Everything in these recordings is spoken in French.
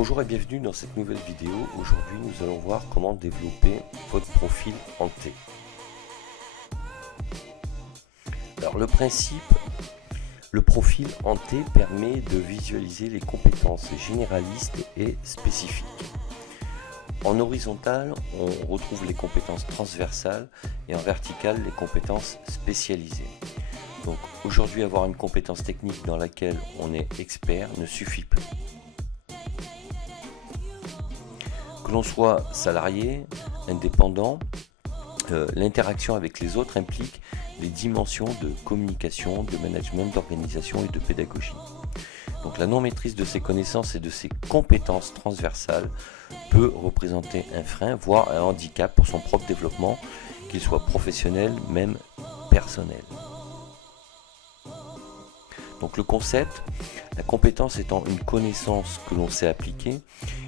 Bonjour et bienvenue dans cette nouvelle vidéo. Aujourd'hui nous allons voir comment développer votre profil en T. Alors le principe, le profil en T permet de visualiser les compétences généralistes et spécifiques. En horizontal, on retrouve les compétences transversales et en vertical les compétences spécialisées. Donc aujourd'hui avoir une compétence technique dans laquelle on est expert ne suffit plus. Que l'on soit salarié, indépendant, l'interaction avec les autres implique des dimensions de communication, de management, d'organisation et de pédagogie. Donc la non-maîtrise de ces connaissances et de ces compétences transversales peut représenter un frein, voire un handicap pour son propre développement, qu'il soit professionnel, même personnel. Donc le concept, la compétence étant une connaissance que l'on sait appliquer,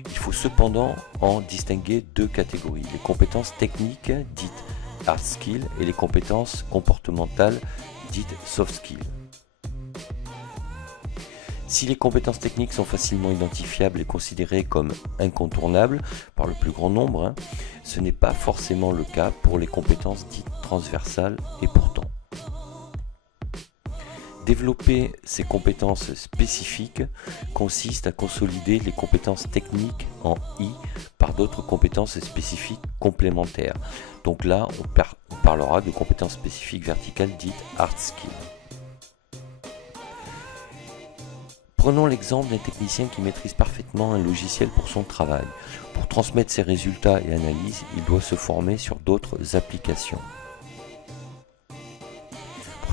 il faut cependant en distinguer deux catégories. Les compétences techniques, dites hard skills, et les compétences comportementales, dites soft skills. Si les compétences techniques sont facilement identifiables et considérées comme incontournables par le plus grand nombre, ce n'est pas forcément le cas pour les compétences dites transversales et pourtant. Développer ces compétences spécifiques consiste à consolider les compétences techniques en I par d'autres compétences spécifiques complémentaires. Donc là, on parlera de compétences spécifiques verticales dites hard skills. Prenons l'exemple d'un technicien qui maîtrise parfaitement un logiciel pour son travail. Pour transmettre ses résultats et analyses, il doit se former sur d'autres applications.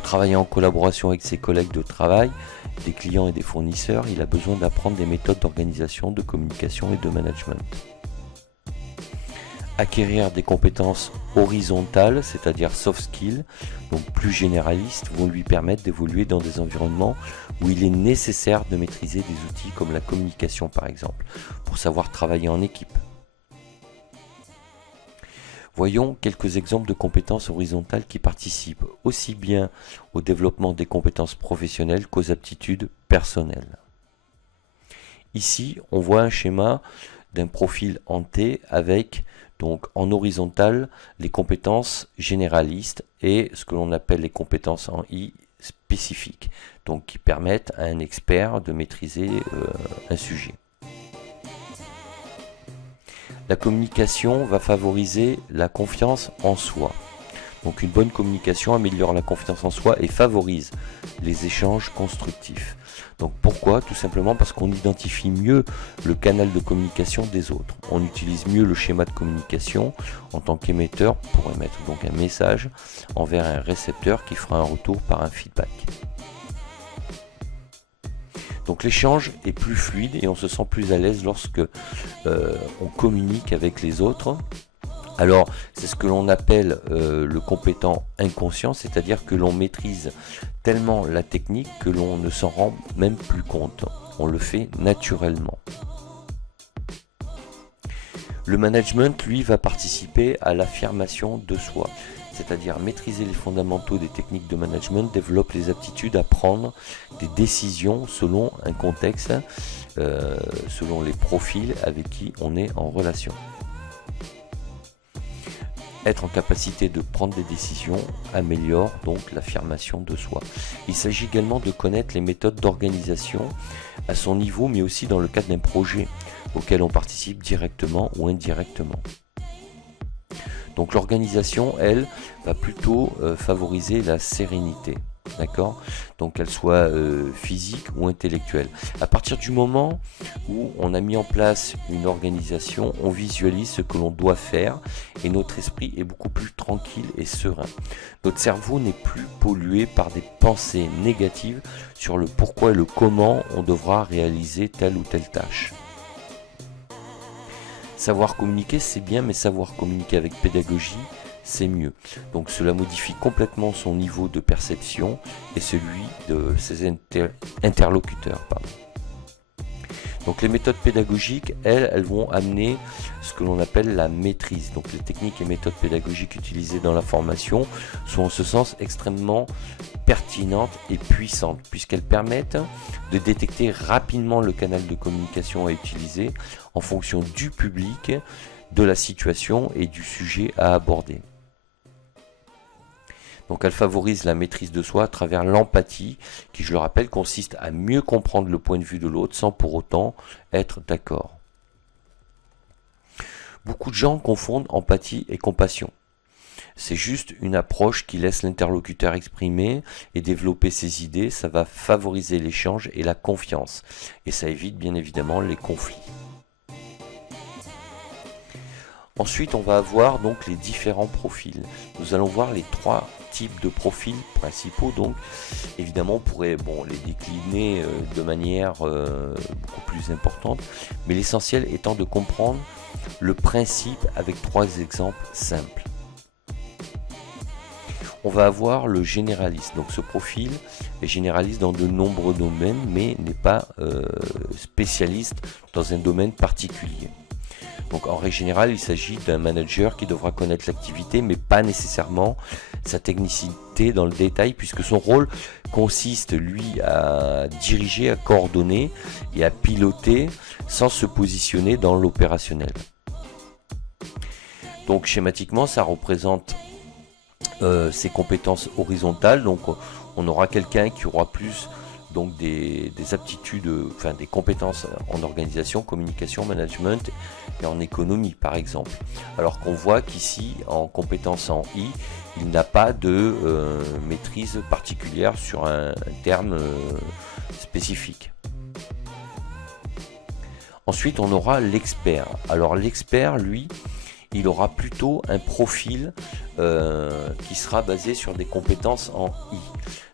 Travailler en collaboration avec ses collègues de travail, des clients et des fournisseurs, il a besoin d'apprendre des méthodes d'organisation, de communication et de management. Acquérir des compétences horizontales, c'est-à-dire soft skills, donc plus généralistes, vont lui permettre d'évoluer dans des environnements où il est nécessaire de maîtriser des outils comme la communication par exemple, pour savoir travailler en équipe. Voyons quelques exemples de compétences horizontales qui participent aussi bien au développement des compétences professionnelles qu'aux aptitudes personnelles. Ici, on voit un schéma d'un profil en T avec donc en horizontal les compétences généralistes et ce que l'on appelle les compétences en I spécifiques, donc qui permettent à un expert de maîtriser un sujet. La communication va favoriser la confiance en soi. Donc une bonne communication améliore la confiance en soi et favorise les échanges constructifs. Donc pourquoi? Tout simplement parce qu'on identifie mieux le canal de communication des autres. On utilise mieux le schéma de communication en tant qu'émetteur pour émettre donc un message envers un récepteur qui fera un retour par un feedback. Donc l'échange est plus fluide et on se sent plus à l'aise lorsque on communique avec les autres. Alors c'est ce que l'on appelle le compétent inconscient, c'est-à-dire que l'on maîtrise tellement la technique que l'on ne s'en rend même plus compte. On le fait naturellement. Le management, lui, va participer à l'affirmation de soi. C'est-à-dire maîtriser les fondamentaux des techniques de management, développe les aptitudes à prendre des décisions selon un contexte, selon les profils avec qui on est en relation. Être en capacité de prendre des décisions améliore donc l'affirmation de soi. Il s'agit également de connaître les méthodes d'organisation à son niveau, mais aussi dans le cadre d'un projet auquel on participe directement ou indirectement. Donc l'organisation, elle, va plutôt favoriser la sérénité, d'accord? Donc qu'elle soit physique ou intellectuelle. À partir du moment où on a mis en place une organisation, on visualise ce que l'on doit faire et notre esprit est beaucoup plus tranquille et serein. Notre cerveau n'est plus pollué par des pensées négatives sur le pourquoi et le comment on devra réaliser telle ou telle tâche. Savoir communiquer, c'est bien, mais savoir communiquer avec pédagogie, c'est mieux. Donc cela modifie complètement son niveau de perception et celui de ses interlocuteurs. Donc les méthodes pédagogiques, elles vont amener ce que l'on appelle la maîtrise. Donc les techniques et méthodes pédagogiques utilisées dans la formation sont en ce sens extrêmement pertinentes et puissantes, puisqu'elles permettent de détecter rapidement le canal de communication à utiliser en fonction du public, de la situation et du sujet à aborder. Donc elle favorise la maîtrise de soi à travers l'empathie, qui, je le rappelle, consiste à mieux comprendre le point de vue de l'autre sans pour autant être d'accord. Beaucoup de gens confondent empathie et compassion. C'est juste une approche qui laisse l'interlocuteur exprimer et développer ses idées. Ça va favoriser l'échange et la confiance. Et ça évite bien évidemment les conflits. Ensuite, on va avoir donc les différents profils. Nous allons voir les 3 types de profils principaux. Donc, évidemment, on pourrait les décliner de manière beaucoup plus importante. Mais l'essentiel étant de comprendre le principe avec 3 exemples simples. On va avoir le généraliste. Donc, ce profil est généraliste dans de nombreux domaines, mais n'est pas spécialiste dans un domaine particulier. Donc en règle générale, il s'agit d'un manager qui devra connaître l'activité, mais pas nécessairement sa technicité dans le détail, puisque son rôle consiste, lui, à diriger, à coordonner et à piloter sans se positionner dans l'opérationnel. Donc schématiquement, ça représente ses compétences horizontales. Donc on aura quelqu'un qui aura plus des aptitudes, des compétences en organisation, communication, management et en économie par exemple. Alors qu'on voit qu'ici, en compétences en I, il n'a pas de maîtrise particulière sur un terme spécifique. Ensuite, on aura l'expert. Alors l'expert, lui, il aura plutôt un profil qui sera basé sur des compétences en I.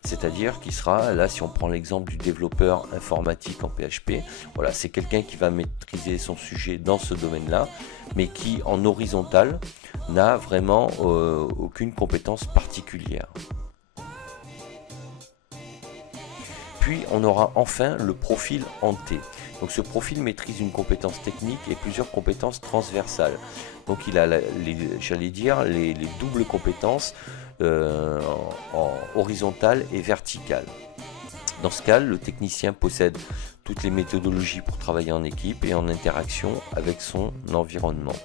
C'est-à-dire qu'il sera, là si on prend l'exemple du développeur informatique en PHP, voilà, c'est quelqu'un qui va maîtriser son sujet dans ce domaine-là, mais qui en horizontal n'a vraiment aucune compétence particulière. Puis on aura enfin le profil en T. Donc ce profil maîtrise une compétence technique et plusieurs compétences transversales. Donc il a, les doubles compétences en horizontale et verticale. Dans ce cas, le technicien possède toutes les méthodologies pour travailler en équipe et en interaction avec son environnement.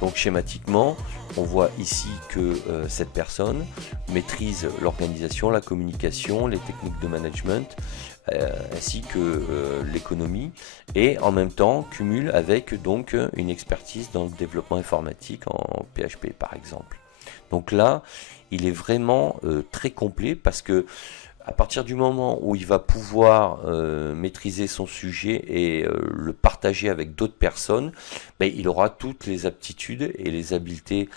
Donc schématiquement, on voit ici que cette personne maîtrise l'organisation, la communication, les techniques de management, ainsi que l'économie, et en même temps cumule avec donc une expertise dans le développement informatique en PHP par exemple. Donc là, il est vraiment très complet, parce que à partir du moment où il va pouvoir maîtriser son sujet et le partager avec d'autres personnes, il aura toutes les aptitudes et les habiletés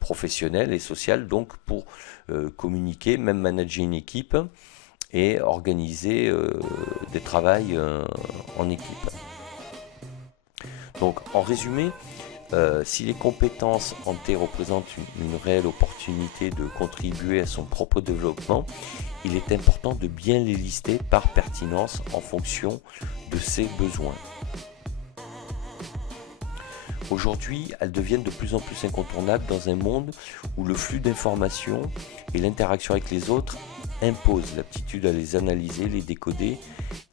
professionnelles et sociales donc pour communiquer, même manager une équipe et organiser des travails en équipe. Donc en résumé, si les compétences en T représentent une réelle opportunité de contribuer à son propre développement, il est important de bien les lister par pertinence en fonction de ses besoins. Aujourd'hui, elles deviennent de plus en plus incontournables dans un monde où le flux d'informations et l'interaction avec les autres imposent l'aptitude à les analyser, les décoder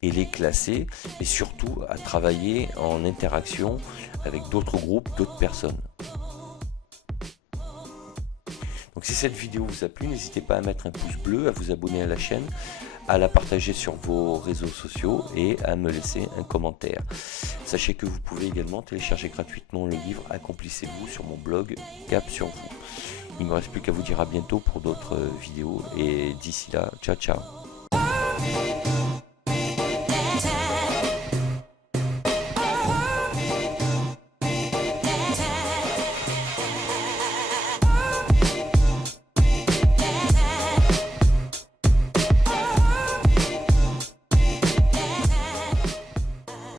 et les classer, et surtout à travailler en interaction avec d'autres groupes, d'autres personnes. Donc si cette vidéo vous a plu, n'hésitez pas à mettre un pouce bleu, à vous abonner à la chaîne, à la partager sur vos réseaux sociaux et à me laisser un commentaire. Sachez que vous pouvez également télécharger gratuitement le livre Accomplissez-vous sur mon blog Cap sur vous. Il ne me reste plus qu'à vous dire à bientôt pour d'autres vidéos, et d'ici là, ciao ciao.